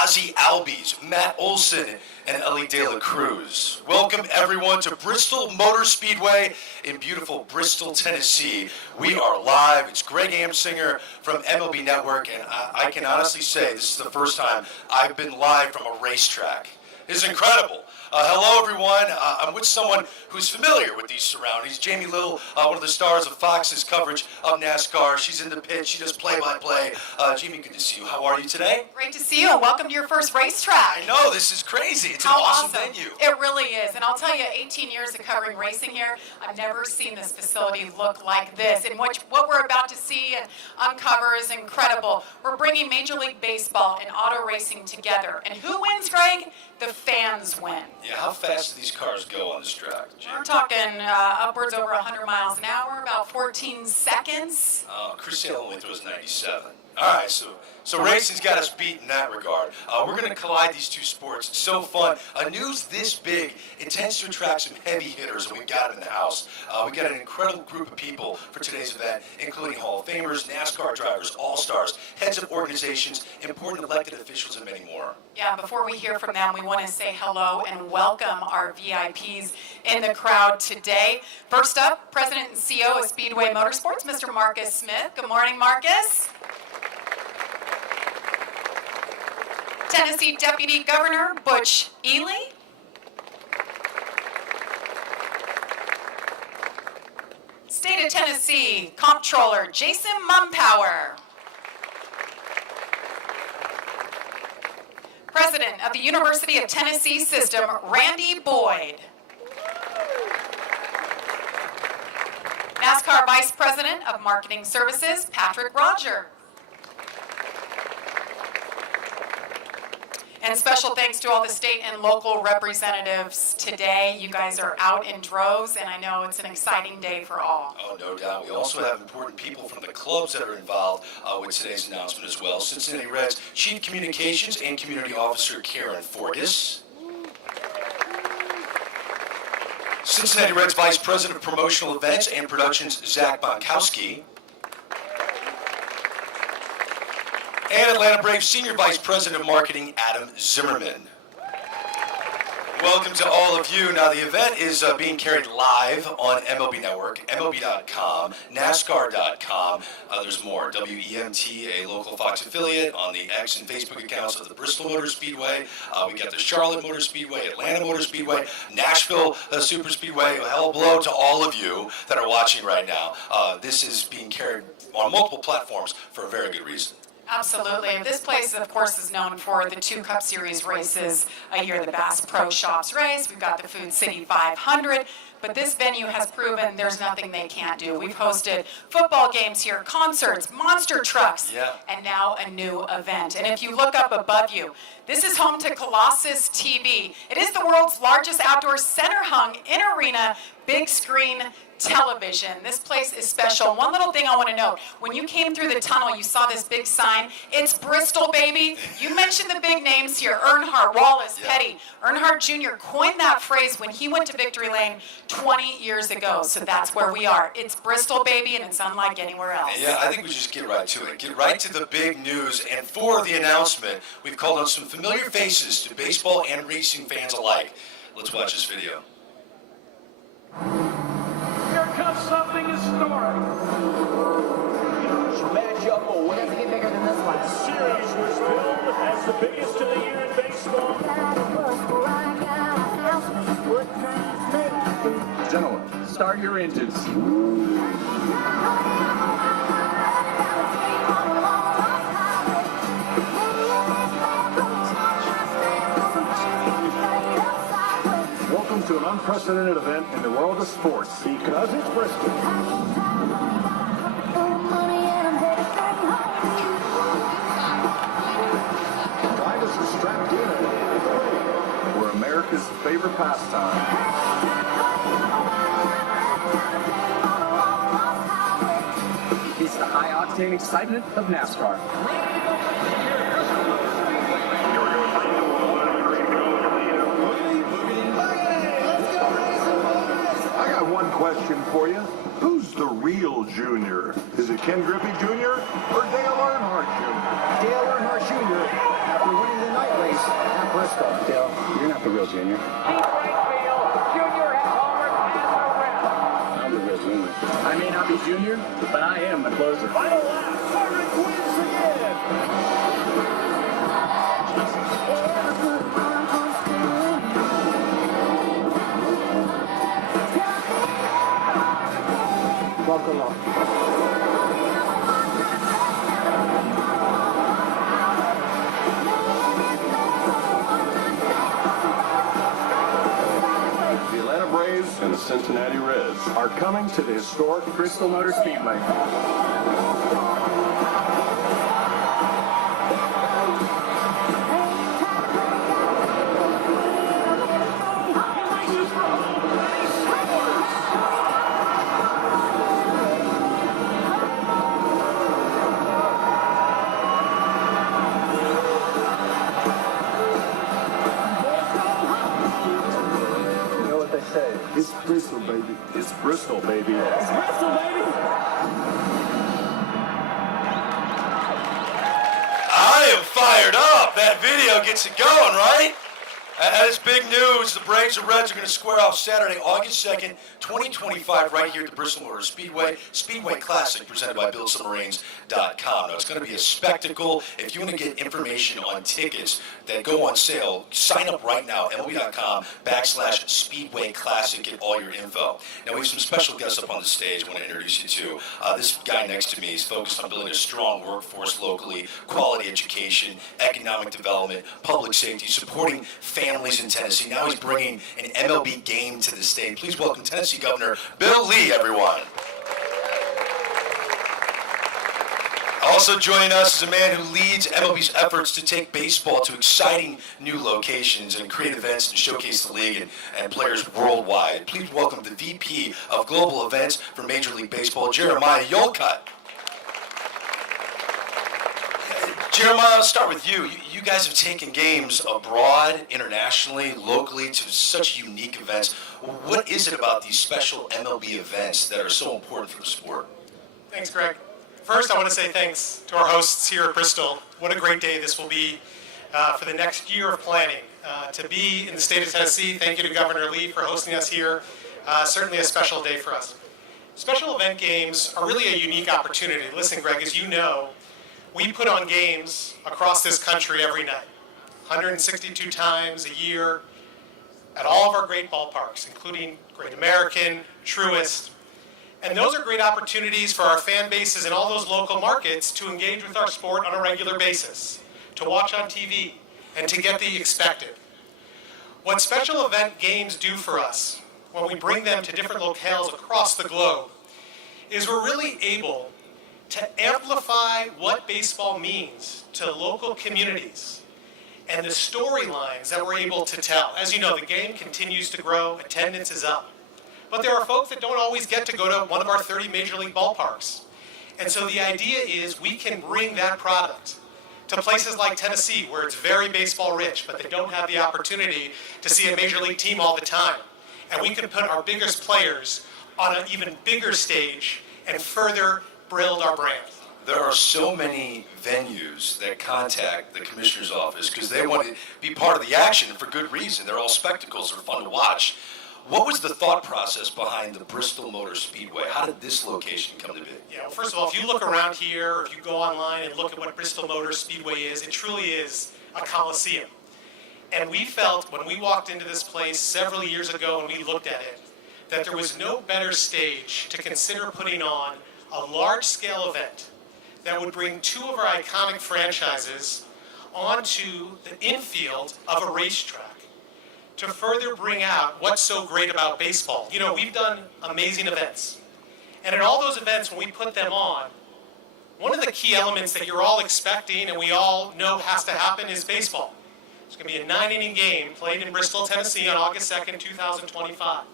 Ozzie Albies, Matt Olson, and Ellie De La Cruz. Welcome everyone to Bristol Motor Speedway in beautiful Bristol, Tennessee. We are live. It's Greg Amsinger from MLB Network, and I can honestly say this is the first time I've been live from a racetrack. It's incredible. Hello, everyone. I'm with someone who's familiar with these surroundings. Jamie Little, one of the stars of Fox's coverage of NASCAR. She's in the pit. She does play-by-play. Jamie, good to see you. How are you today? Great to see you. Welcome to your first racetrack. I know. This is crazy. It's an awesome venue. It really is. And I'll tell you, 18 years of covering racing here, I've never seen this facility look like this. And what we're about to see and uncover is incredible. We're bringing Major League Baseball and auto racing together. And who wins, Greg? The fans win. Yeah, how fast do these cars go on this track, Jamie? We're talking upwards over 100 miles an hour, about 14 seconds. Chris Sale only throws 97. All right, so racing's got us beat in that regard. We're going to collide these two sports. It's so fun. News this big, it tends to attract some heavy hitters, and we got it in the house. We got an incredible group of people for today's event, including Hall of Famers, NASCAR drivers, all-stars, heads of organizations, important elected officials, and many more. Yeah, before we hear from them, we want to say hello and welcome our VIPs in the crowd today. First up, President and CEO of Speedway Motorsports, Mr. Marcus Smith. Good morning, Marcus. Tennessee Deputy Governor Butch Ely. State of Tennessee Comptroller Jason Mumpower. President of the University of Tennessee System, Randy Boyd. NASCAR Vice President of Marketing Services, Patrick Roger. And special thanks to all the state and local representatives today. You guys are out in droves, and I know it's an exciting day for all. Oh, no doubt. We also have important people from the clubs that are involved with today's announcement as well. Cincinnati Reds Chief Communications and Community Officer Karen Forgas. Cincinnati Reds Vice President of Promotional Events and Productions, Zach Bonkowski. And Atlanta Braves Senior Vice President of Marketing, Adam Zimmerman. Welcome to all of you. Now, the event is being carried live on MLB Network, MLB.com, NASCAR.com. There's more. WEMT, a local Fox affiliate, on the X and Facebook accounts of the Bristol Motor Speedway. We got the Charlotte Motor Speedway, Atlanta Motor Speedway, Nashville Super Speedway. Hello to all of you that are watching right now. This is being carried on multiple platforms for a very good reason. Absolutely. This place, of course, is known for the 2 Cup Series races a year, the Bass Pro Shops race. We've got the Food City 500. But this venue has proven there's nothing they can't do. We've hosted football games here, concerts, monster trucks, and now a new event. And if you look up above you, this is home to Colossus TV. It is the world's largest outdoor center-hung, in-arena, big-screen television. This place is special. One little thing I want to note, when you came through the tunnel, you saw this big sign. It's Bristol, baby. You mentioned the big names here, Earnhardt, Wallace, Petty. Earnhardt Jr. coined that phrase when he went to Victory Lane 20 years ago. So that's where we are. It's Bristol, baby, and it's unlike anywhere else. Yeah, I think we should just get right to it. Get right to the big news. And for the announcement, we've called on some familiar faces to baseball and racing fans alike. Let's watch this video. Here comes something historic. Huge matchup away. Doesn't get bigger than this one. The series was billed as the biggest of the year in baseball. Gentlemen, start your engines. Welcome to an unprecedented event in the world of sports. Because it's Bristol. Drivers are strapped in. We're America's favorite pastime. It's the high-octane excitement of NASCAR. I got one question for you. Who's the real Junior? Is it Ken Griffey Jr. or Dale Earnhardt Jr.? Dale Earnhardt Jr., after winning the night Junior. Deep right field. Junior has homered as a rep. I'm the real Junior. I may not be Junior, but I am the closer. Final lap. Cedric wins again. Buckle up. The Atlanta Braves and the Cincinnati Reds Are coming to the historic Bristol Motor Speedway. You know what they say? It's Bristol, baby. It's Bristol, baby. Bristol, baby. I am fired up. That video gets it going, right? And it's big news. The Braves and Reds are going to square off Saturday, August 2nd, 2025, right here at the Bristol Motor Speedway Classic, presented by BillSubmarines.com. Now, it's going to be a spectacle. If you want to get information on tickets that go on sale, sign up right now, MLB.com/Speedway Classic. Get all your info. Now, we have some special guests up on the stage I want to introduce you to. This guy next to me is focused on building a strong workforce locally, quality education, economic development, public safety, supporting families in Tennessee. Now he's bringing an MLB game to the state. Please welcome Tennessee Governor Bill Lee, everyone. Also joining us is a man who leads MLB's efforts to take baseball to exciting new locations and create events and showcase the league and players worldwide. Please welcome the VP of Global Events for Major League Baseball, Jeremiah Yolcutt. Jeremiah, I'll start with you. You guys have taken games abroad, internationally, locally to such unique events. What is it about these special MLB events that are so important for the sport? Thanks, Greg. First, I want to say thanks to our hosts here at Bristol. What a great day this will be for the next year of planning. To be in the state of Tennessee, thank you to Governor Lee for hosting us here. Certainly a special day for us. Special event games are really a unique opportunity. Listen, Greg, as you know, we put on games across this country every night, 162 times a year at all of our great ballparks, including Great American, Truist. And those are great opportunities for our fan bases in all those local markets to engage with our sport on a regular basis, to watch on TV, and to get the expected. What special event games do for us when we bring them to different locales across the globe is we're really able to amplify what baseball means to local communities and the storylines that we're able to tell. As you know, the game continues to grow, attendance is up. But there are folks that don't always get to go to one of our 30 major league ballparks. And so the idea is we can bring that product to places like Tennessee, where it's very baseball rich, but they don't have the opportunity to see a major league team all the time. And we can put our biggest players on an even bigger stage and further build our brand. There are so many venues that contact the commissioner's office because they want to be part of the action for good reason. They're all spectacles, they're fun to watch. What was the thought process behind the Bristol Motor Speedway? How did this location come to be? Yeah, well, first of all, if you look around here, or if you go online and look at what Bristol Motor Speedway is, it truly is a coliseum. And we felt when we walked into this place several years ago and we looked at it, that there was no better stage to consider putting on a large-scale event that would bring two of our iconic franchises onto the infield of a racetrack to further bring out what's so great about baseball. You know, we've done amazing events. And in all those events, when we put them on, one of the key elements that you're all expecting and we all know has to happen is baseball. It's going to be a 9-inning game played in Bristol, Tennessee on August 2nd, 2025.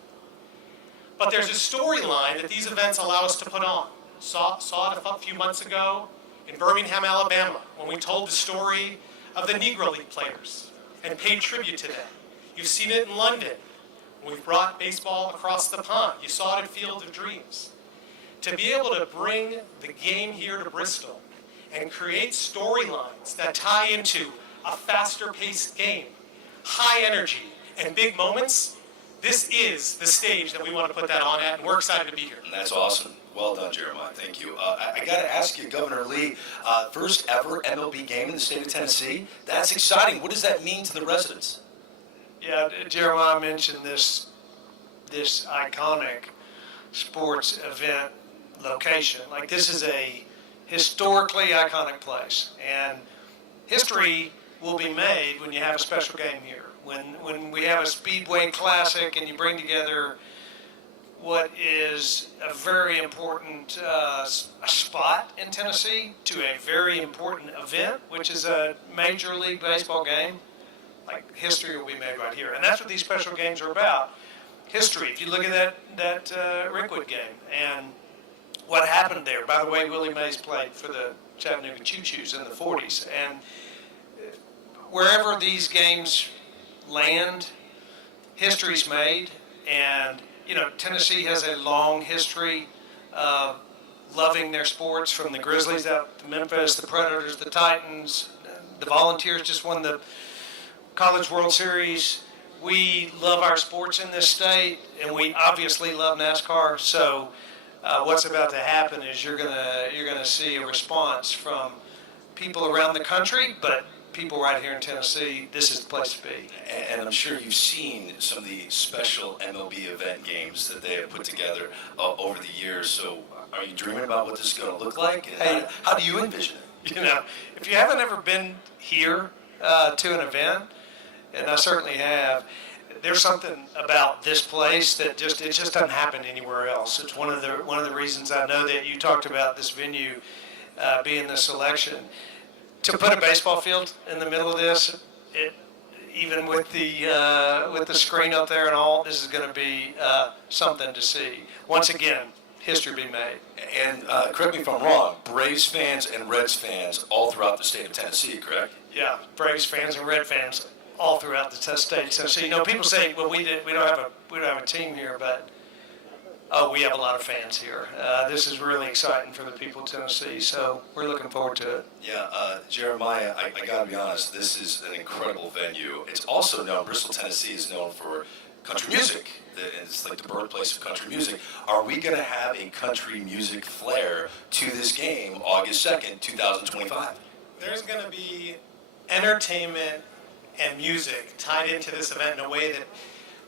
But there's a storyline that these events allow us to put on. Saw it a few months ago in Birmingham, Alabama, when we told the story of the Negro League players and paid tribute to them. You've seen it in London. We've brought baseball across the pond. You saw it at Field of Dreams. To be able to bring the game here to Bristol and create storylines that tie into a faster-paced game, high energy, and big moments, this is the stage that we want to put that on at, and we're excited to be here. That's awesome. Well done, Jeremiah. Thank you. I got to ask you, Governor Lee, first ever MLB game in the state of Tennessee. That's exciting. What does that mean to the residents? Yeah, Jeremiah mentioned this iconic sports event location. Like, this is a historically iconic place, and history will be made when you have a special game here. When we have a Speedway Classic and you bring together what is a very important spot in Tennessee to a very important event, which is a Major League Baseball game, like, history will be made right here. And that's what these special games are about. History. If you look at that Rickwood game and what happened there. By the way, Willie Mays played for the Chattanooga Choo-Choos in the 40s. And wherever these games land, history's made. And, you know, Tennessee has a long history of loving their sports, from the Grizzlies out to Memphis, the Predators, the Titans. The Volunteers just won the College World Series. We love our sports in this state, and we obviously love NASCAR. So what's about to happen is you're gonna see a response from people around the country, but people right here in Tennessee. This is the place to be. And I'm sure you've seen some of the special MLB event games that they have put together over the years. So are you dreaming about what this is going to look like? And how do you envision it? You know, if you haven't ever been here to an event, and I certainly have, there's something about this place that just doesn't happen anywhere else. It's one of the reasons I know that you talked about this venue being the selection. To put a baseball field in the middle of this, even with the screen up there and all, this is going to be something to see. Once again, history be made. And correct me if I'm wrong, Braves fans and Reds fans all throughout the state of Tennessee, correct? Yeah, Braves fans and Red fans all throughout the state of Tennessee. You know, people say, well, we don't have a team here, but we have a lot of fans here. This is really exciting for the people of Tennessee, so we're looking forward to it. Yeah, Jeremiah, I got to be honest, this is an incredible venue. It's also known, Bristol, Tennessee is known for country music. It's like the birthplace of country music. Are we going to have a country music flair to this game August 2nd, 2025? There's going to be entertainment and music tied into this event in a way that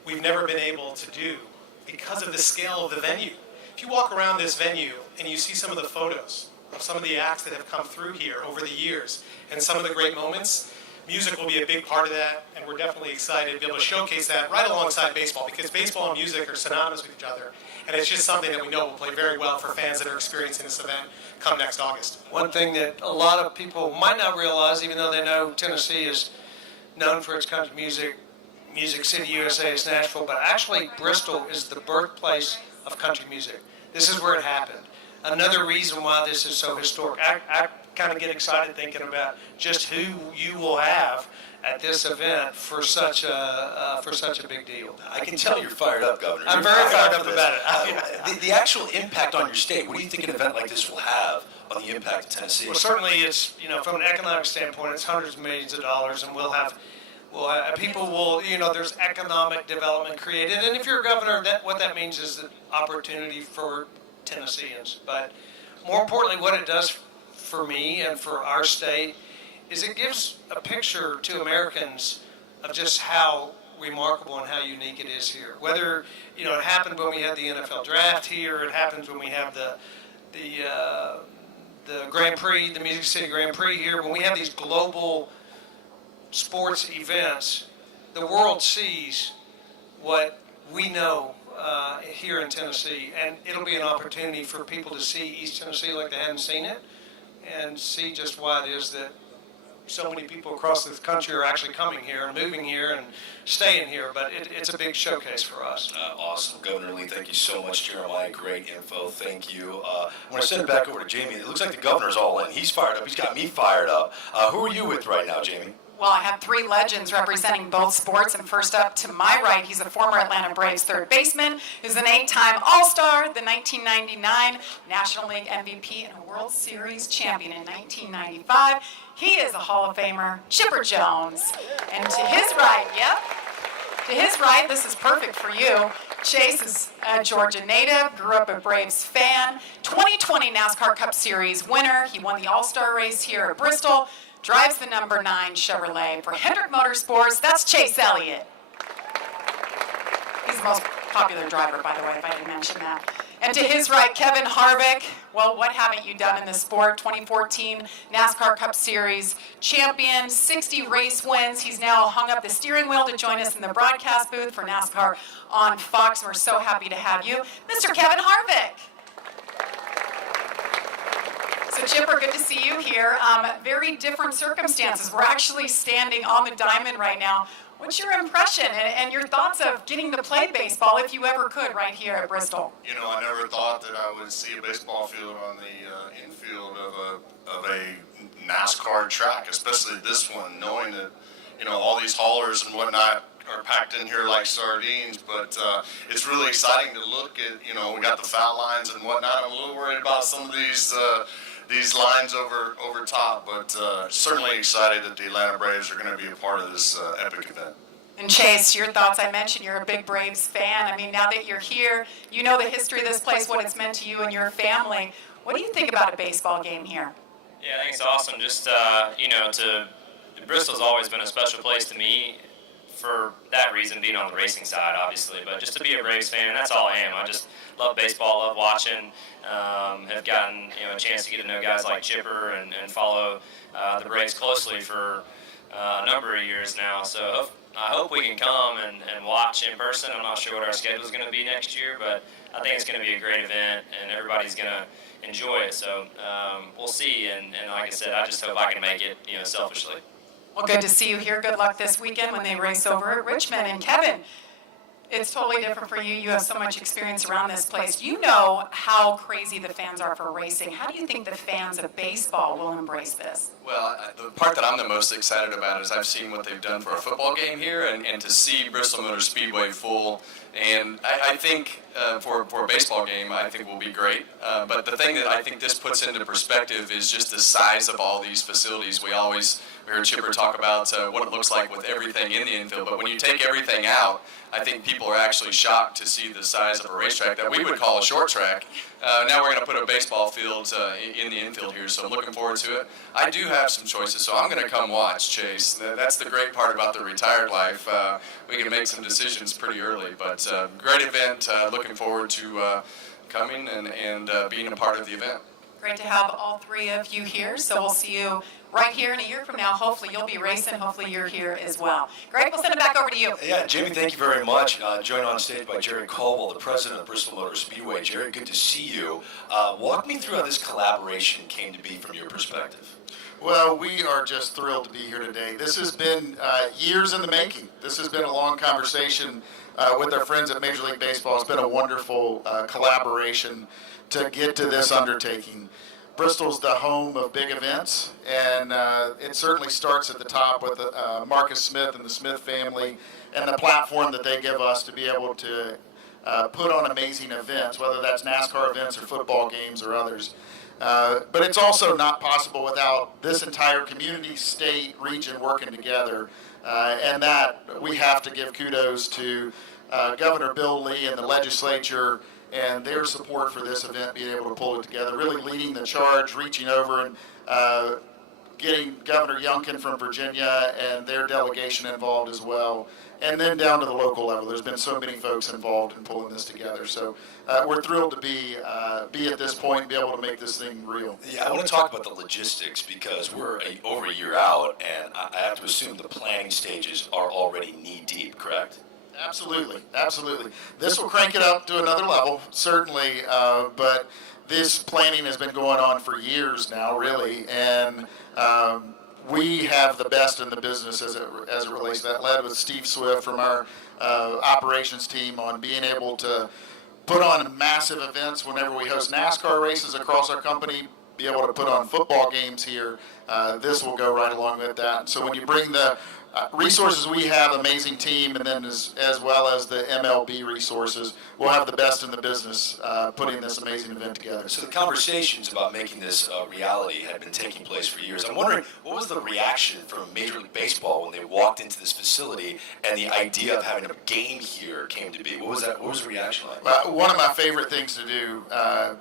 we've never been able to do because of the scale of the venue. If you walk around this venue and you see some of the photos of some of the acts that have come through here over the years and some of the great moments, music will be a big part of that, and we're definitely excited to be able to showcase that right alongside baseball, because baseball and music are synonymous with each other, and it's just something that we know will play very well for fans that are experiencing this event come next August. One thing that a lot of people might not realize, even though they know Tennessee is known for its country music, Music City, USA is Nashville, but actually Bristol is the birthplace of country music. This is where it happened. Another reason why this is so historic. I kind of get excited thinking about just who you will have at this event for such a big deal. I can tell you're fired up, Governor. I'm You're very fired up for about this. it. The actual impact on your state, what do you think an event like this will have on the impact of Tennessee? Well, certainly it's, you know, from an economic standpoint, it's hundreds of millions of dollars, and people will, you know, there's economic development created. And if you're a governor, what that means is the opportunity for Tennesseans. But more importantly, what it does for me and for our state is it gives a picture to Americans of just how remarkable and how unique it is here. Whether, you know, it happened when we had the NFL draft here, it happens when we have the Grand Prix, the Music City Grand Prix here, when we have these global sports events, the world sees what we know here in Tennessee, and it'll be an opportunity for people to see East Tennessee like they hadn't seen it, and see just why it is that so many people across the country are actually coming here and moving here and staying here. But it's a big showcase for us. Awesome. Governor Lee, thank you so much, Jeremiah. Great info. Thank you. I'm going to send it back over to Jamie. It looks like the governor's all in. He's fired up. He's got me fired up. Who are you with right now, Jamie? Well, I have three legends representing both sports, and first up to my right, he's a former Atlanta Braves third baseman, who's an 8-time All-Star, the 1999 National League MVP, and a World Series champion in 1995. He is a Hall of Famer, Chipper Jones. And to his right, To his right, this is perfect for you. Chase is a Georgia native, grew up a Braves fan, 2020 NASCAR Cup Series winner. He won the All-Star race here at Bristol, drives the number 9 Chevrolet for Hendrick Motorsports. That's Chase Elliott. He's the most popular driver, by the way, if I didn't mention that. And to his right, Kevin Harvick. Well, what haven't you done in this sport? 2014 NASCAR Cup Series champion, 60 race wins. He's now hung up the steering wheel to join us in the broadcast booth for NASCAR on Fox. We're so happy to have you, Mr. Kevin Harvick. So Chipper, good to see you here. Very different circumstances. We're actually standing on the diamond right now. What's your impression and your thoughts of getting to play baseball, if you ever could, right here at Bristol? You know, I never thought that I would see a baseball field on the infield of a NASCAR track, especially this one, knowing that, you know, all these haulers and whatnot are packed in here like sardines. But it's really exciting to look at. You know, we got the foul lines and whatnot. I'm a little worried about some of these lines over top, but certainly excited that the Atlanta Braves are going to be a part of this epic event. And Chase, your thoughts? I mentioned you're a big Braves fan. I mean, now that you're here, you know the history of this place, what it's meant to you and your family. What do you think about a baseball game here? Yeah, I think it's awesome. Just, you know, Bristol's always been a special place to me for that reason, being on the racing side, obviously. But just to be a Braves fan, that's all I am. I just love baseball, love watching. Have gotten, you know, a chance to get to know guys like Chipper and follow the Braves closely for a number of years now. So I hope we can come and watch in person. I'm not sure what our schedule is going to be next year, but I think it's going to be a great event and everybody's going to enjoy it. So we'll see. And like I said, I just hope I can make it, you know, selfishly. Well, good to see you here. Good luck this weekend when they race over at Richmond. And Kevin, it's totally different for you. You have so much experience around this place. You know how crazy the fans are for racing. How do you think the fans of baseball will embrace this? Well, the part that I'm the most excited about is I've seen what they've done for a football game here, and to see Bristol Motor Speedway full. And I think for a baseball game, I think will be great. But the thing that I think this puts into perspective is just the size of all these facilities. We heard Chipper talk about what it looks like with everything in the infield. But when you take everything out, I think people are actually shocked to see the size of a racetrack that we would call a short track. Now we're going to put a baseball field in the infield here, so I'm looking forward to it. I do have some choices, so I'm going to come watch, Chase. That's the great part about the retired life. We can make some decisions pretty early, but great event. Looking forward to coming and being a part of the event. Great to have all three of you here. So we'll see you right here in a year from now. Hopefully you'll be racing. Hopefully you're here as well. Greg, we'll send it back over to you. Yeah, Jamie, thank you very much. Joined on stage by Jerry Caldwell, the president of Bristol Motor Speedway. Jerry, good to see you. Walk me through how this collaboration came to be from your perspective. Well, we are just thrilled to be here today. This has been years in the making. This has been a long conversation with our friends at Major League Baseball. It's been a wonderful collaboration to get to this undertaking. Bristol's the home of big events, and it certainly starts at the top with Marcus Smith and the Smith family and the platform that they give us to be able to put on amazing events, whether that's NASCAR events or football games or others. But it's also not possible without this entire community, state, region working together, and that we have to give kudos to Governor Bill Lee and the legislature and their support for this event, being able to pull it together, really leading the charge, reaching over and getting Governor Youngkin from Virginia and their delegation involved as well, and then down to the local level. There's been so many folks involved in pulling this together. So we're thrilled to be at this point and be able to make this thing real. Yeah, I want to talk about the logistics because we're over a year out, and I have to assume the planning stages are already knee-deep, correct? Absolutely, absolutely. This will crank it up to another level, certainly, but this planning has been going on for years now, really, and we have the best in the business as it relates to that, led with Steve Swift from our operations team on being able to put on massive events whenever we host NASCAR races across our company, be able to put on football games here. This will go right along with that. So when you bring the resources we have, amazing team, and then as well as the MLB resources, we'll have the best in the business putting this amazing event together. So the conversations about making this reality had been taking place for years. I'm wondering, what was the reaction from Major League Baseball when they walked into this facility? facility and the idea of having a game here came to be? What was that? What was the reaction like? One of my favorite things to do,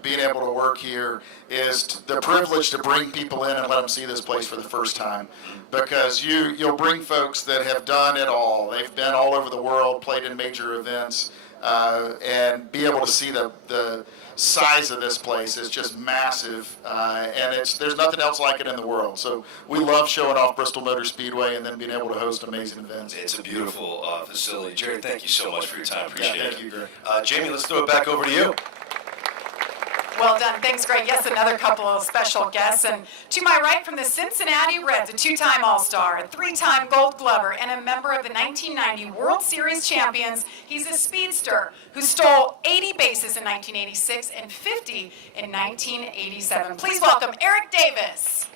being able to work here, is the privilege to bring people in and let them see this place for the first time. Because you'll bring folks that have done it all. They've been all over the world, played in major events, and be able to see the size of this place is just massive, and there's nothing else like it in the world. So we love showing off Bristol Motor Speedway and then being able to host amazing events. It's a beautiful facility. Jerry, thank you so much for your time. Appreciate it. Thank you, Greg. Jamie, let's throw it back over to you. Well done. Thanks, Greg. Yes, another couple of special guests. And to my right from the Cincinnati Reds, a two-time All-Star, a three-time Gold Glover, and a member of the 1990 World Series champions, he's a speedster who stole 80 bases in 1986 and 50 in 1987. Please welcome Eric Davis.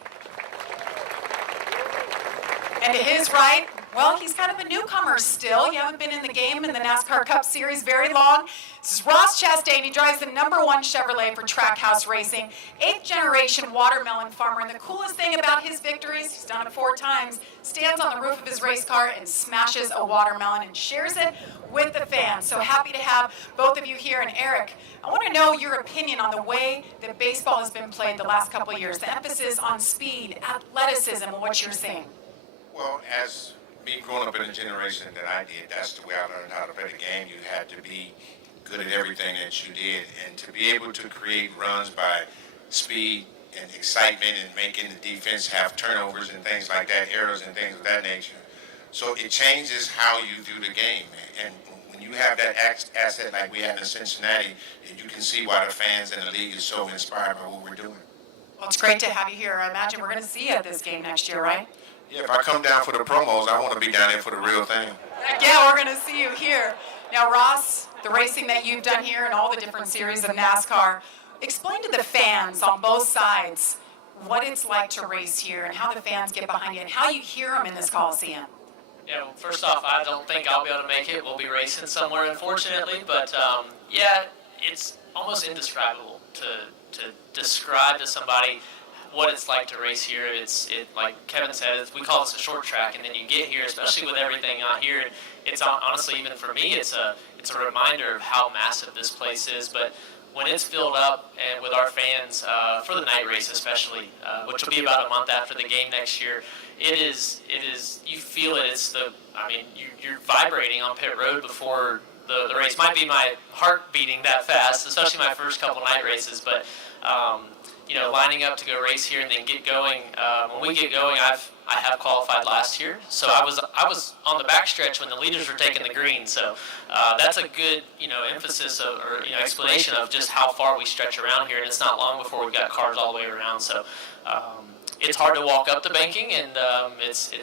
And to his right, well, he's kind of a newcomer still. You haven't been in the game in the NASCAR Cup Series very long. This is Ross Chastain. He drives the #1 Chevrolet for Trackhouse Racing, 8th generation watermelon farmer. And the coolest thing about his victories, he's done it 4 times, stands on the roof of his race car and smashes a watermelon and shares it with the fans. So happy to have both of you here. And Eric, I want to know your opinion on the way that baseball has been played the last couple of years, the emphasis on speed, athleticism, and what you're seeing. Well, as me growing up in the generation that I did, that's the way I learned how to play the game. You had to be good at everything that you did, and to be able to create runs by speed and excitement and making the defense have turnovers and things like that, errors and things of that nature. So it changes how you do the game. And when you have that asset like we had in Cincinnati, you can see why the fans and the league is so inspired by what we're doing. Well, it's great to have you here. I imagine we're going to see you at this game next year, right? Yeah, if I come down for the promos, I want to be down there for the real thing. Yeah, we're going to see you here. Now, Ross, the racing that you've done here and all the different series of NASCAR, explain to the fans on both sides what it's like to race here and how the fans get behind you and how you hear them in this Coliseum. Yeah, well, first off, I don't think I'll be able to make it. We'll be racing somewhere, unfortunately. But, yeah, it's almost indescribable to describe to somebody what it's like to race here. Like Kevin said, we call this a short track, and then you get here, especially with everything out here. It's honestly, even for me, it's a reminder of how massive this place is. But when it's filled up and with our fans for the night race, especially, which will be about a month after the game next year, it is. You feel it. You're vibrating on pit road before the race. Might be my heart beating that fast, especially my first couple night races, but. Lining up to go race here and then get going. When we get going, I have qualified last year, so I was on the backstretch when the leaders were taking the green. So that's a good emphasis or explanation of just how far we stretch around here, and it's not long before we've got cars all the way around. So it's hard to walk up the banking, and it's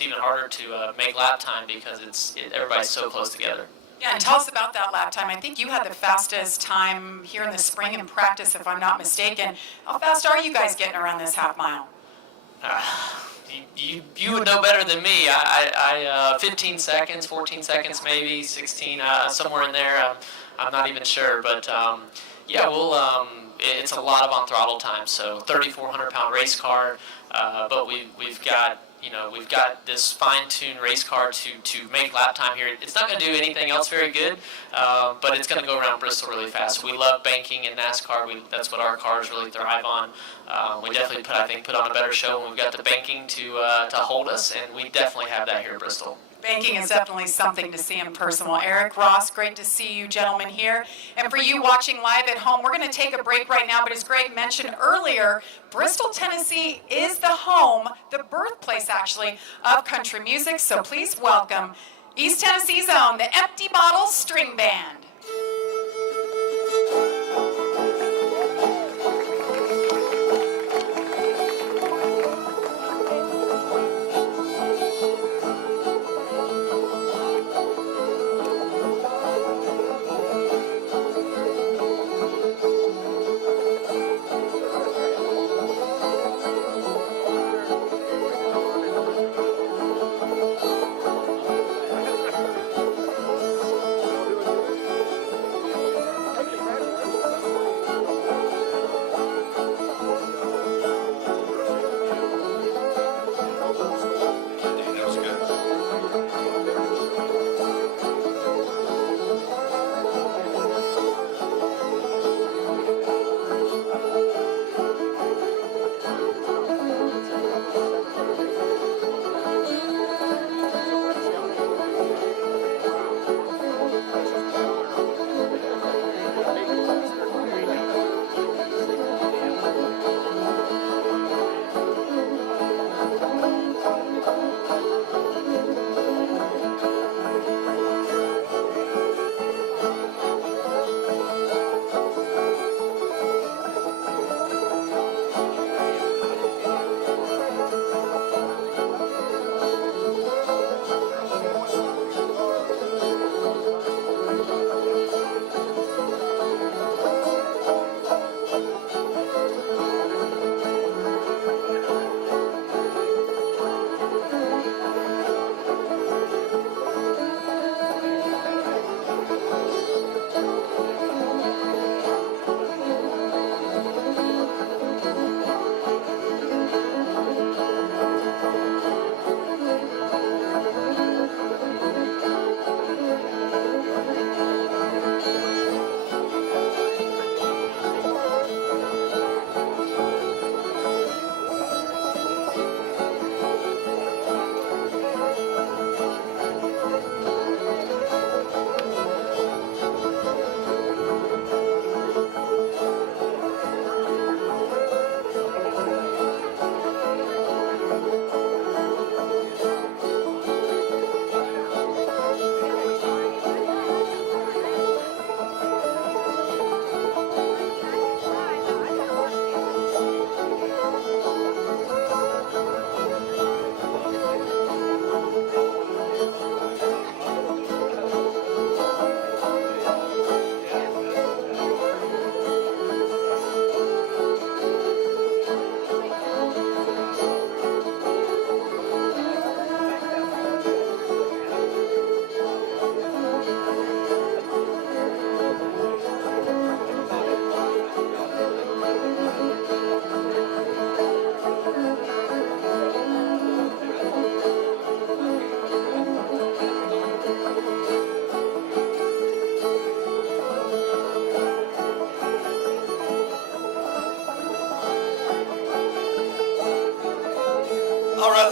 even harder to make lap time because everybody's so close together. Yeah, and tell us about that lap time. I think you had the fastest time here in the spring in practice, if I'm not mistaken. How fast are you guys getting around this half mile? You would know better than me. I 15 seconds, 14 seconds maybe, 16, somewhere in there. I'm not even sure, but yeah, it's a lot of on throttle time. So 3,400-pound race car, but we've got this fine-tuned race car to make lap time here. It's not going to do anything else very good, but it's going to go around Bristol really fast. So we love banking in NASCAR. That's what our cars really thrive on. We definitely put on a better show when we've got the banking to hold us, and we definitely have that here at Bristol. Banking is definitely something to see in person. Well, Eric, Ross, great to see you gentlemen here. And for you watching live at home, we're going to take a break right now. But as Greg mentioned earlier, Bristol, Tennessee is the home, the birthplace actually, of country music. So please welcome East Tennessee's own, the Empty Bottle String Band.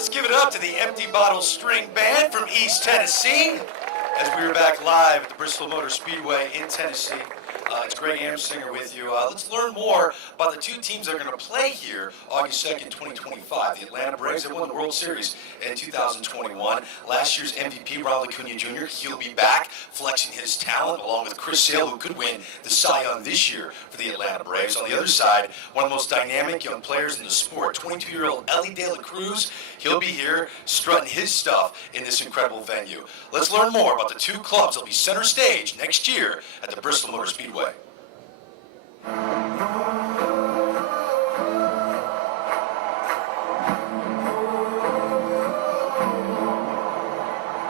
Let's give it up to the Empty Bottle String Band from East Tennessee as we are back live at the Bristol Motor Speedway in Tennessee. It's Greg Amsinger with you. Let's learn more about the two teams that are going to play here August 2nd, 2025. The Atlanta Braves that won the World Series in 2021. Last year's MVP, Ronald Acuna Jr., he'll be back flexing his talent along with Chris Sale, who could win the Cy Young this year for the Atlanta Braves. On the other side, one of the most dynamic young players in the sport, 22-year-old Ellie De La Cruz. He'll be here strutting his stuff in this incredible venue. Let's learn more about the two clubs that'll be center stage next year at the Bristol Motor Speedway.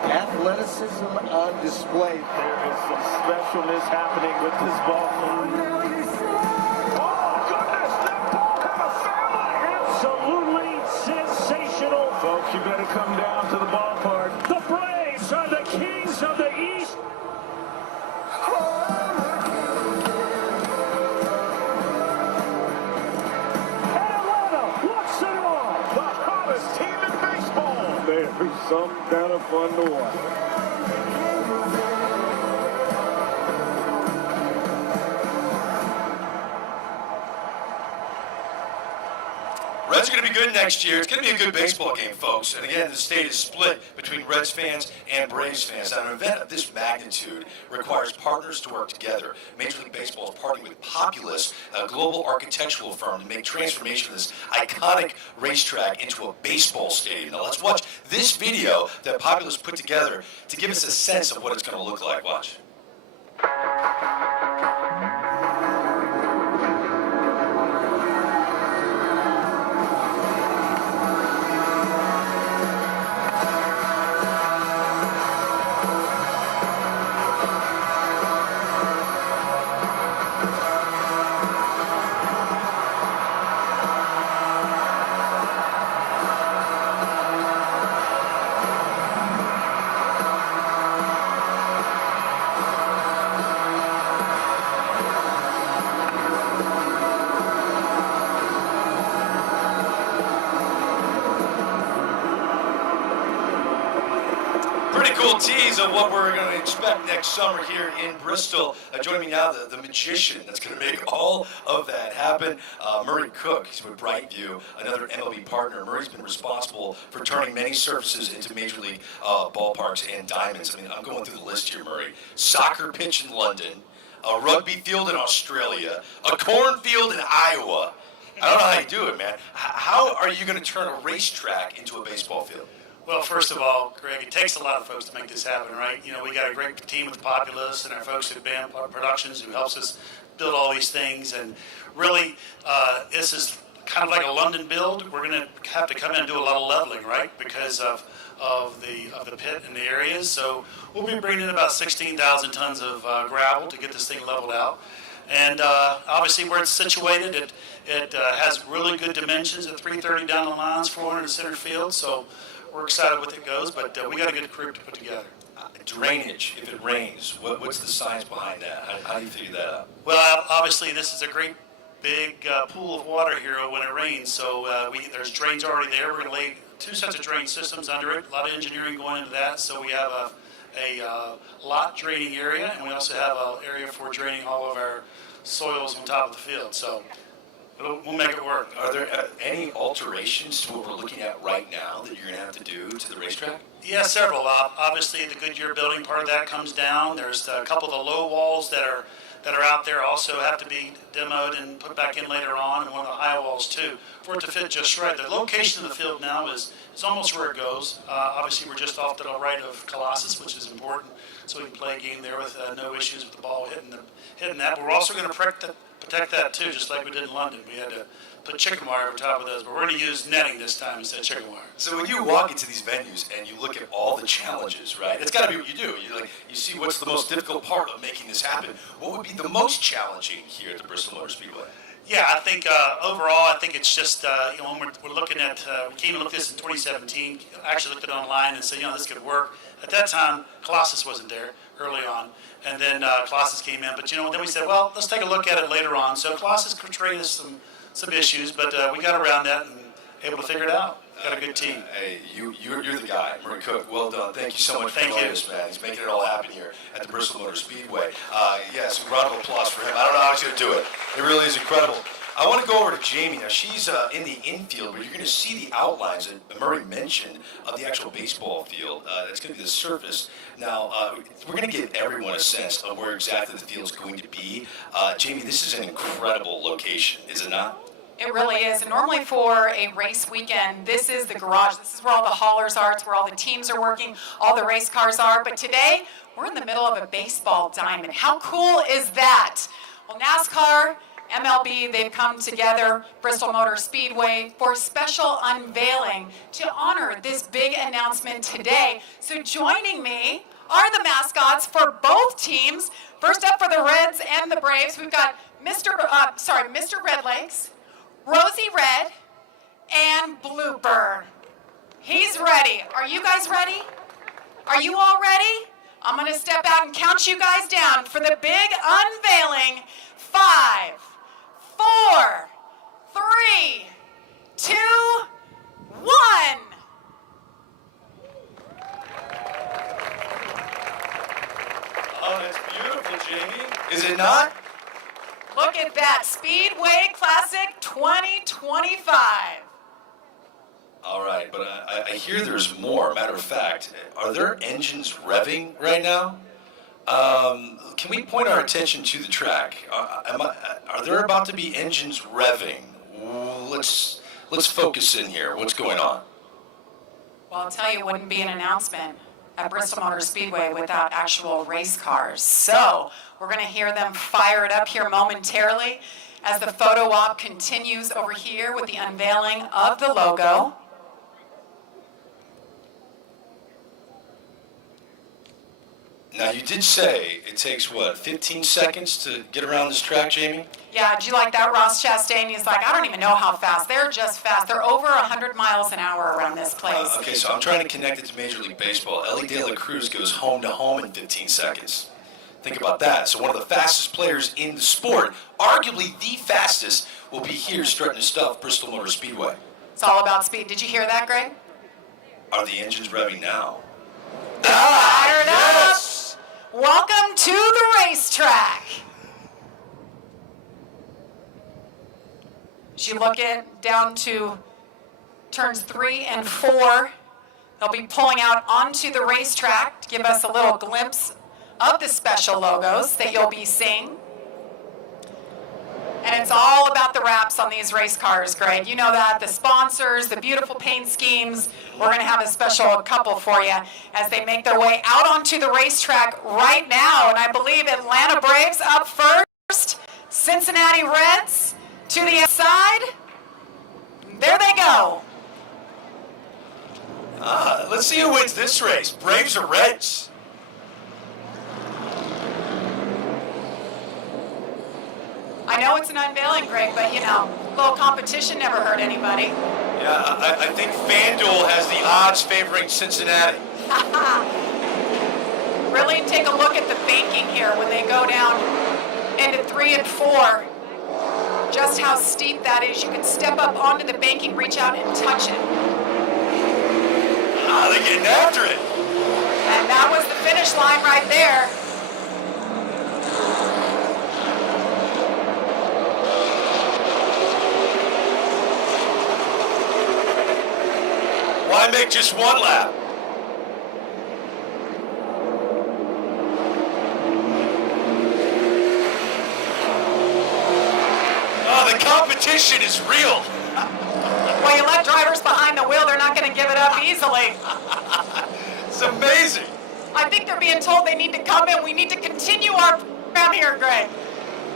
Athleticism on display. There is some specialness happening with this ball. Oh, goodness, that ball had a family. Absolutely sensational. Folks, you better come down to the ballpark. The Braves are the kings of the East. There's some kind of fun to watch. Reds are going to be good next year. It's going to be a good baseball game, folks. And again, the state is split between Reds fans and Braves fans. Now, an event of this magnitude requires partners to work together. Major League Baseball is partnering with Populous, a global architectural firm, to make transformation of this iconic racetrack into a baseball stadium. Now, let's watch this video that Populous put together to give us a sense of what it's going to look like. Watch. Pretty cool tease of what we're going to expect next summer here in Bristol. Joining me now, the magician that's going to make all of that happen, Murray Cook. He's with Brightview, another MLB partner. Murray's been responsible for turning many surfaces into Major League ballparks and diamonds. I mean, I'm going through the list here, Murray. Soccer pitch in London, a rugby field in Australia, a cornfield in Iowa. I don't know how you do it, man. How are you going to turn a racetrack into a baseball field? Well, first of all, Greg, it takes a lot of folks to make this happen, right? You know, we got a great team with Populous and our folks at BAM Productions who helps us build all these things. And really, this is kind of like a London build. We're going to have to come in and do a lot of leveling, right, because of the pit and the areas. So we'll be bringing in about 16,000 tons of gravel to get this thing leveled out. And obviously, where it's situated, it has really good dimensions at 330 down the lines, 400 in center field. So we're excited with it goes, but we got a good crew to put together. Drainage, if it rains, what's the science behind that? How do you figure that out? Well, obviously, this is a great big pool of water here when it rains. So there's drains already there. We're going to lay 2 sets of drain systems under it. A lot of engineering going into that. So we have a lot draining area, and we also have an area for draining all of our soils on top of the field. So we'll make it work. Are there any alterations to what we're looking at right now that you're going to have to do to the racetrack? Yeah, several. Obviously, the Goodyear building part of that comes down. There's a couple of the low walls that are out there also have to be demoed and put back in later on, and one of the high walls too, for it to fit just right. The location of the field now is almost where it goes. Obviously, we're just off to the right of Colossus, which is important, so we can play a game there with no issues with the ball hitting that. But we're also going to protect that too, just like we did in London. We had to put chicken wire over top of those, but we're going to use netting this time instead of chicken wire. So when you walk into these venues and you look at all the challenges, right? It's got to be what you do. You see what's the most difficult part of making this happen. What would be the most challenging here at the Bristol Motor Speedway? Yeah, I think overall, I think it's just when we're looking at we came and looked at this in 2017. I actually looked at it online and said, this could work. At that time, Colossus wasn't there early on, and then Colossus came in. But then we said, well, let's take a look at it later on. So Colossus portrayed us some issues, but we got around that and able to figure it out. Got a good team. Hey, you're the guy, Murray Cook. Well done. Thank you so much for Thank joining you. us, man. He's making it all happen here at the Bristol Motor Speedway. Yes, a round of applause for him. I don't know how he's going to do it. It really is incredible. I want to go over to Jamie. Now, she's in the infield, but you're going to see the outlines that Murray mentioned of the actual baseball field. That's going to be the surface. Now, we're going to give everyone a sense of where exactly the field's going to be. Jamie, this is an incredible location, is it not? It really is. And normally for a race weekend, this is the garage. This is where all the haulers are. It's where all the teams are working, all the race cars are. But today, we're in the middle of a baseball diamond. How cool is that? Well, NASCAR, MLB, they've come together, Bristol Motor Speedway, for a special unveiling to honor this big announcement today. So joining me are the mascots for both teams. First up for the Reds and the Braves, we've got Mr. Redlegs, Rosie Red, and Bluebird. He's ready. Are you guys ready? Are you all ready? I'm going to step out and count you guys down for the big unveiling. 5, 4, 3, 2, 1. Oh, that's beautiful, Jamie. Is it not? Look at that, Speedway Classic 2025. All right, but I hear there's more. Matter of fact, are there engines revving right now? Can we point our attention to the track? Are there about to be engines revving? Let's focus in here. What's going on? Well, I'll tell you, it wouldn't be an announcement at Bristol Motor Speedway without actual race cars. So we're going to hear them fire it up here momentarily as the photo op continues over here with the unveiling of the logo. Now, you did say it takes, what, 15 seconds to get around this track, Jamie? Yeah, did you like that? Ross Chastain, he's like, I don't even know how fast. They're just fast. They're over 100 miles an hour around this place. Okay, so I'm trying to connect it to Major League Baseball. Ellie De La Cruz goes home to home in 15 seconds. Think about that. So one of the fastest players in the sport, arguably the fastest, will be here strutting his stuff, Bristol Motor Speedway. It's all about speed. Did you hear that, Greg? Are the engines revving now? Fired up! Welcome to the racetrack. As you look down to turns 3 and 4, they'll be pulling out onto the racetrack to give us a little glimpse of the special logos that you'll be seeing. And it's all about the wraps on these race cars, Greg. You know that, the sponsors, the beautiful paint schemes. We're going to have a special couple for you as they make their way out onto the racetrack right now. And I believe Atlanta Braves up first, Cincinnati Reds to the outside. There they go. Let's see who wins this race, Braves or Reds? I know it's an unveiling, Greg, but you know, a little competition never hurt anybody. Yeah, I think FanDuel has the odds favoring Cincinnati. Really take a look at the banking here when they go down into 3 and 4. Just how steep that is. You can step up onto the banking, reach out and touch it. They're getting after it. And that was the finish line right there. Why make just one lap? Oh, the competition is real. Well, you let drivers behind the wheel, they're not going to give it up easily. It's amazing. I think they're being told they need to come in. We need to continue our program here, Greg.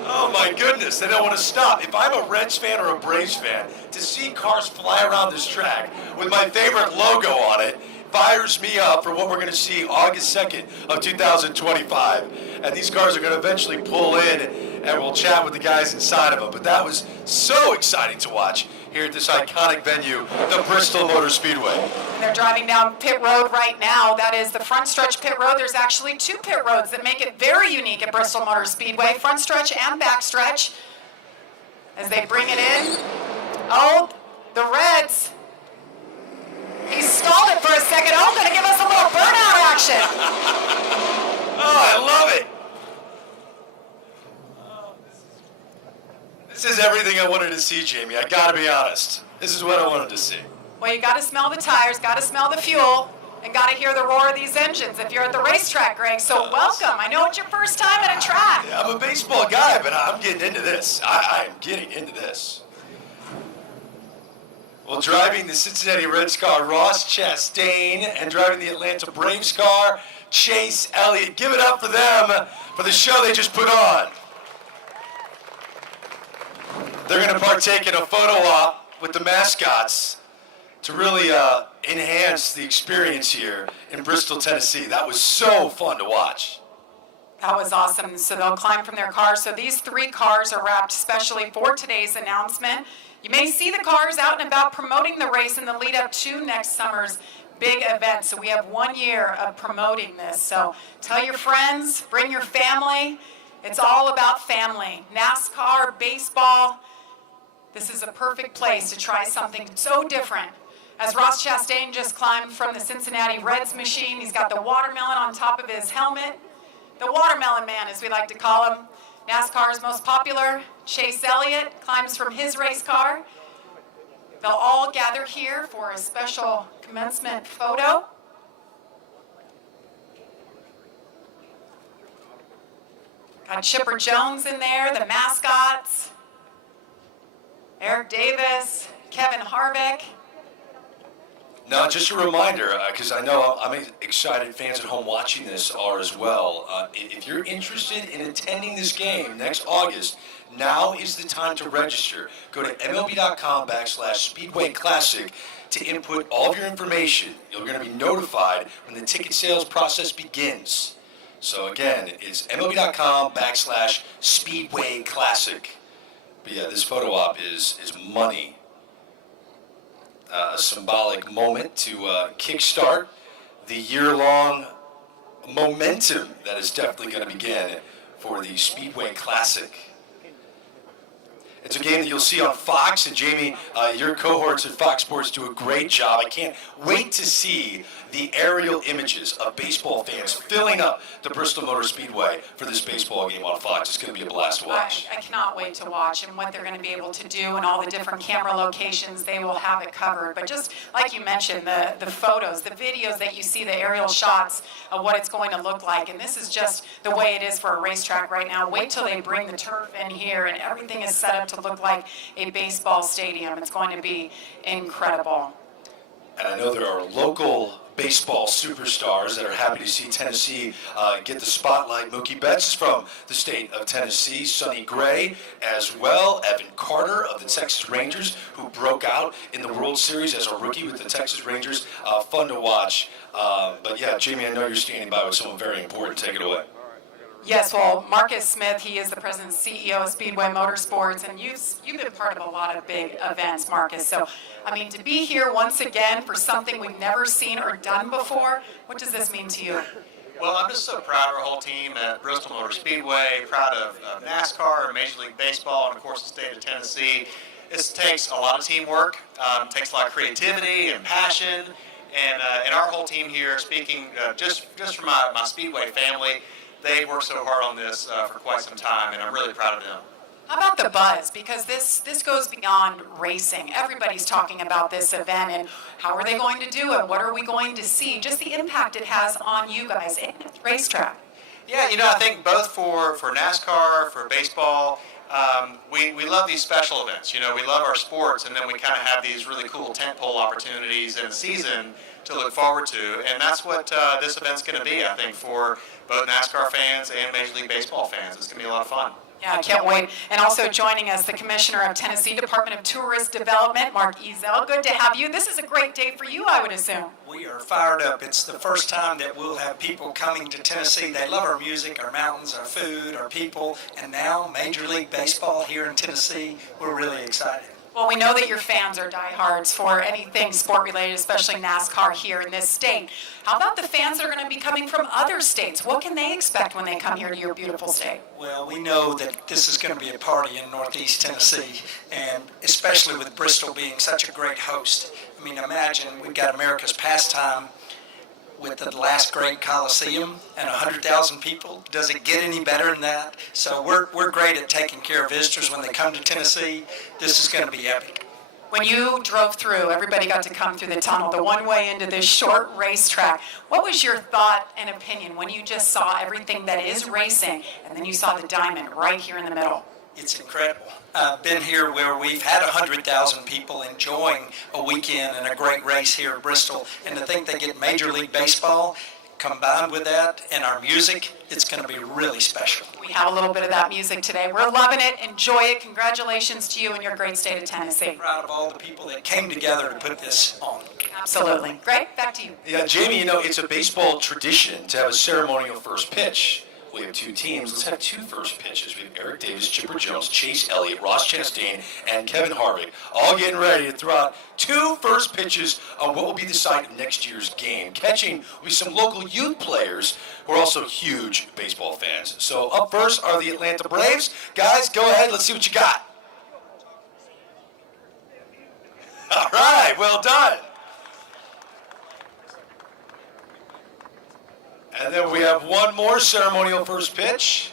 Oh my goodness, they don't want to stop. If I'm a Reds fan or a Braves fan, to see cars fly around this track with my favorite logo on it fires me up for what we're going to see August 2nd of 2025. And these cars are going to eventually pull in and we'll chat with the guys inside of them. But that was so exciting to watch here at this iconic venue, the Bristol Motor Speedway. And they're driving down pit road right now. That is the front stretch pit road. There's actually 2 pit roads that make it very unique at Bristol Motor Speedway, front stretch and back stretch. As they bring it in. Oh, the Reds. He stalled it for a second. Oh, going to give us a little burnout action. Oh, I love it. This is everything I wanted to see, Jamie. I gotta be honest. This is what I wanted to see. Well, you got to smell the tires, got to smell the fuel, and got to hear the roar of these engines if you're at the racetrack, Greg. So welcome. I know it's your first time at a track. Yeah, I'm a baseball guy, but I'm getting into this. I am getting into this. Well, driving the Cincinnati Reds car, Ross Chastain, and driving the Atlanta Braves car, Chase Elliott. Give it up for them for the show they just put on. They're going to partake in a photo op with the mascots to really enhance the experience here in Bristol, Tennessee. That was so fun to watch. That was awesome. So they'll climb from their cars. So these 3 cars are wrapped specially for today's announcement. You may see the cars out and about promoting the race in the lead up to next summer's big event. So we have 1 year of promoting this. So tell your friends, bring your family. It's all about family. NASCAR, baseball. This is a perfect place to try something so different. As Ross Chastain just climbed from the Cincinnati Reds machine, he's got the watermelon on top of his helmet. The watermelon man, as we like to call him. NASCAR's most popular, Chase Elliott, climbs from his race car. They'll all gather here for a special commencement photo. Got Chipper Jones in there, the mascots. Eric Davis, Kevin Harvick. Now, just a reminder, because I know I'm excited, fans at home watching this are as well. If you're interested in attending this game next August, now is the time to register. Go to MLB.com/Speedway Classic to input all of your information. You're going to be notified when the ticket sales process begins. So again, it's MLB.com/Speedway Classic. But yeah, this photo op is money. A symbolic moment to kickstart the year-long momentum that is definitely going to begin for the Speedway Classic. It's a game that you'll see on Fox, and Jamie, your cohorts at Fox Sports do a great job. I can't wait to see the aerial images of baseball fans filling up the Bristol Motor Speedway for this baseball game on Fox. It's going to be a blast to watch. I cannot wait to watch and what they're going to be able to do and all the different camera locations. They will have it covered. But just like you mentioned, the photos, the videos that you see, the aerial shots of what it's going to look like. And this is just the way it is for a racetrack right now. Wait till they bring the turf in here and everything is set up to look like a baseball stadium. It's going to be incredible. And I know there are local baseball superstars that are happy to see Tennessee get the spotlight. Mookie Betts is from the state of Tennessee. Sonny Gray as well. Evan Carter of the Texas Rangers, who broke out in the World Series as a rookie with the Texas Rangers. Fun to watch. But yeah, Jamie, I know you're standing by with someone very important. Take it away. Yes, well, Marcus Smith, he is the president and CEO of Speedway Motorsports, and you've been part of a lot of big events, Marcus. So, I mean, to be here once again for something we've never seen or done before, what does this mean to you? Well, I'm just so proud of our whole team at Bristol Motor Speedway, proud of NASCAR, Major League Baseball, and of course the state of Tennessee. This takes a lot of teamwork, takes a lot of creativity and passion, and our whole team here, speaking just for my Speedway family, they've worked so hard on this for quite some time, and I'm really proud of them. How about the buzz? Because this goes beyond racing. Everybody's talking about this event and how are they going to do it? What are we going to see? Just the impact it has on you guys and the racetrack. Yeah, you know, I think both for NASCAR, for baseball, we love these special events. You know, we love our sports, and then we kind of have these really cool tentpole opportunities in the season to look forward to, and that's what this event's going to be, I think, for both NASCAR fans and Major League Baseball fans. It's going to be a lot of fun. Yeah, I can't wait. And also joining us, the Commissioner of Tennessee Department of Tourist Development, Mark Ezel. Good to have you. This is a great day for you, I would assume. We are fired up. It's the first time that we'll have people coming to Tennessee. They love our music, our mountains, our food, our people, and now Major League Baseball here in Tennessee. We're really excited. Well, we know that your fans are diehards for anything sport-related, especially NASCAR here in this state. How about the fans that are going to be coming from other states? What can they expect when they come here to your beautiful state? Well, we know that this is going to be a party in Northeast Tennessee, and especially with Bristol being such a great host. I mean, imagine we've got America's pastime with the last great Coliseum and 100,000 people. Does it get any better than that? So we're great at taking care of visitors when they come to Tennessee. This is going to be epic. When you drove through, everybody got to come through the tunnel, the one way into this short racetrack. What was your thought and opinion when you just saw everything that is racing, and then you saw the diamond right here in the middle? It's incredible. I've been here where we've had 100,000 people enjoying a weekend and a great race here at Bristol, and to think they get Major League Baseball combined with that and our music, it's going to be really special. We have a little bit of that music today. We're loving it. Enjoy it. Congratulations to you and your great state of Tennessee. I'm proud of all the people that came together to put this on. Absolutely. Greg, back to you. Yeah, Jamie, you know, it's a baseball tradition to have a ceremonial first pitch. We have two teams. Let's have two first pitches. We have Eric Davis, Chipper Jones, Chase Elliott, Ross Chastain, and Kevin Harvick all getting ready to throw out two first pitches on what will be the site of next year's game. Catching will be some local youth players who are also huge baseball fans. So up first are the Atlanta Braves. Guys, go ahead. Let's see what you got. All right, well done. And then we have one more ceremonial first pitch.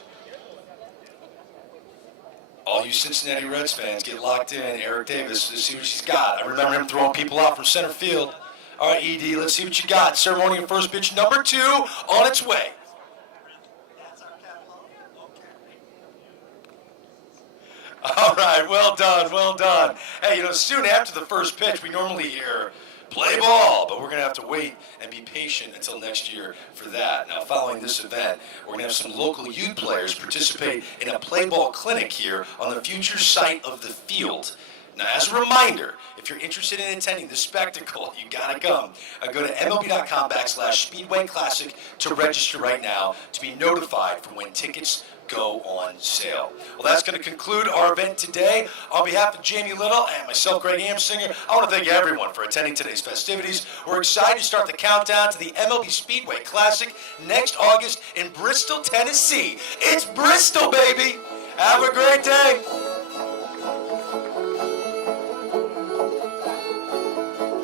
All you Cincinnati Reds fans get locked in. Eric Davis, let's see what she's got. I remember him throwing people out from center field. All right, ED, let's see what you got. Ceremonial first pitch number 2 on its way. All right, well done, well done. Hey, you know, soon after the first pitch, we normally hear play ball, but we're going to have to wait and be patient until next year for that. Now, following this event, we're going to have some local youth players participate in a play ball clinic here on the future site of the field. Now, as a reminder, if you're interested in attending this spectacle, you got to come. Go to MLB.com/Speedway Classic to register right now to be notified for when tickets go on sale. Well, that's going to conclude our event today. On behalf of Jamie Little and myself, Greg Amsinger, I want to thank everyone for attending today's festivities. We're excited to start the countdown to the MLB Speedway Classic next August in Bristol, Tennessee. It's Bristol, baby! Have a great day!